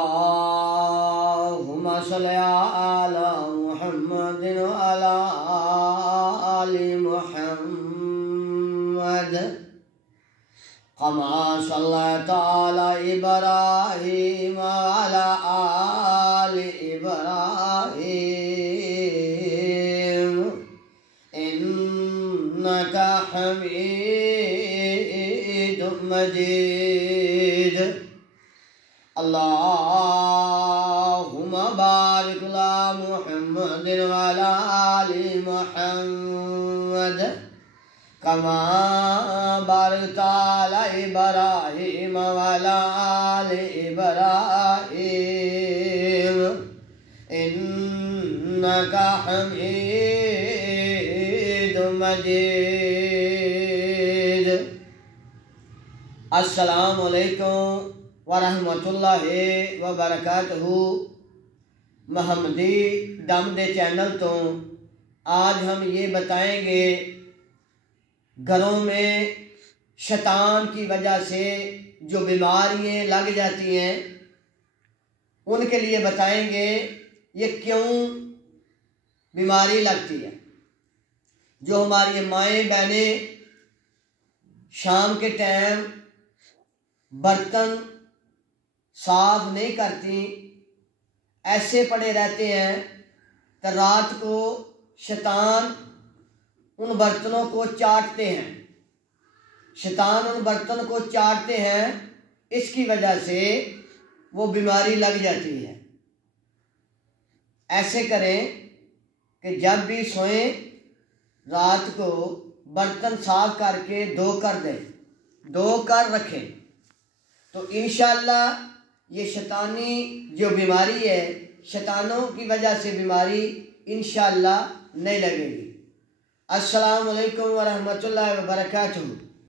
اللهم صل على محمد وعلى آل محمد كما صليت على إبراهيم وعلى آل إبراهيم إنك حميد مجيد. اللهم بارك على محمد وعلى آل محمد كما باركت على إبراهيم وعلى آل إبراهيم إنك حميد مجيد. السلام علیکم ورحمۃ اللہ وبرکاتہ. محمدی دم دے چینل تو آج ہم یہ بتائیں گے گھروں میں شیطان کی وجہ سے جو بیماریاں لگ جاتی ہیں ان کے لیے بتائیں گے یہ کیوں بیماری لگتی ہے. جو ہماری مائیں بہنیں شام کے ٹائم برتن صاف نہیں کرتی، ایسے پڑے رہتے ہیں تو رات کو شیطان ان برتنوں کو چاٹتے ہیں. شیطان ان برتن کو چاٹتے ہیں، اس کی وجہ سے وہ بیماری لگ جاتی ہے. ایسے کریں کہ جب بھی سوئیں رات کو برتن صاف کر کے دھو کر رکھیں تو انشاءاللہ یہ شیطانی جو بیماری ہے، شیطانوں کی وجہ سے بیماری انشاءاللہ نہیں لگے گی. السلام علیکم ورحمۃ اللہ وبرکاتہ.